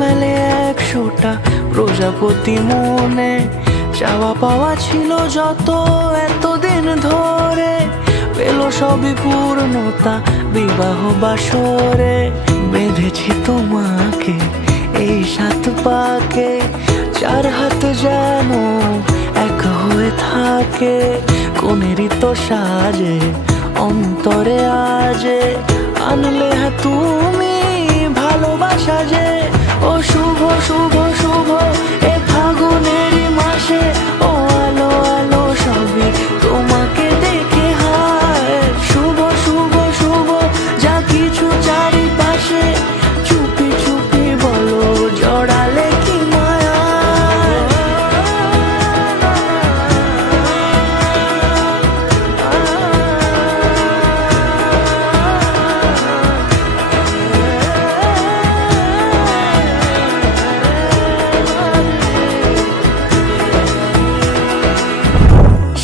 মেলে 100টা প্রজাপতি মনে, চাওয়া পাওয়া ছিল যত এতদিন ধরে, পেল সবই পূর্ণতা বিবাহ বাসরে। বেঁধেছি তোমাকে এই 7 পাকে, 4 হাত যেন এক হয়ে থাকে। কোনেরই তো সাজে অন্তরে আজে, আনলে তুমি ভালোবাসা যে। ও শুভ শুভ শুভ এ ফাগুনেরই মাসে, ও আলো আলো সবই তোমাকে দেখে হায়। শুভ শুভ শুভ যা কিছু চারিপাশে, চুপি চুপি বলো জড়ালে কি মায়া।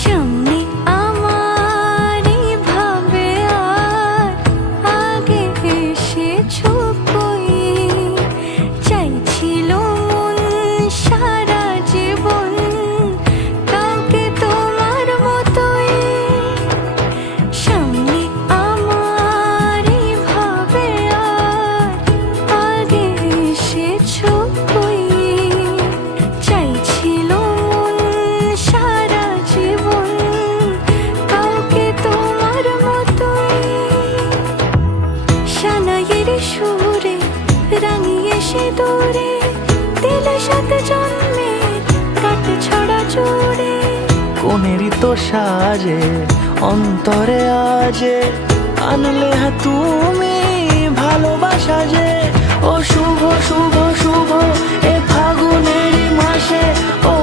সামনে আমার ভাবে আর আগে এসেছো কই, চাইছিল মন সারা জীবন কাউকে তোমার মতোই। সামনে আমার ভাবে আর আগে এসেছো কই, চাইছিল মন সারা জীবন কাউকে তোমার মতোই। সানাইয়ের সুরে রাঙিয়ে সে দূরে, দিলে 7 জন্মের কাট ছড়া জোড়ে। কোনেরই তো সাজে অন্তরে আজে, আনলে তুমি ভালোবাসা যে। ও শুভ শুভ শুভ এ ফাগুনেরই মাসে, ও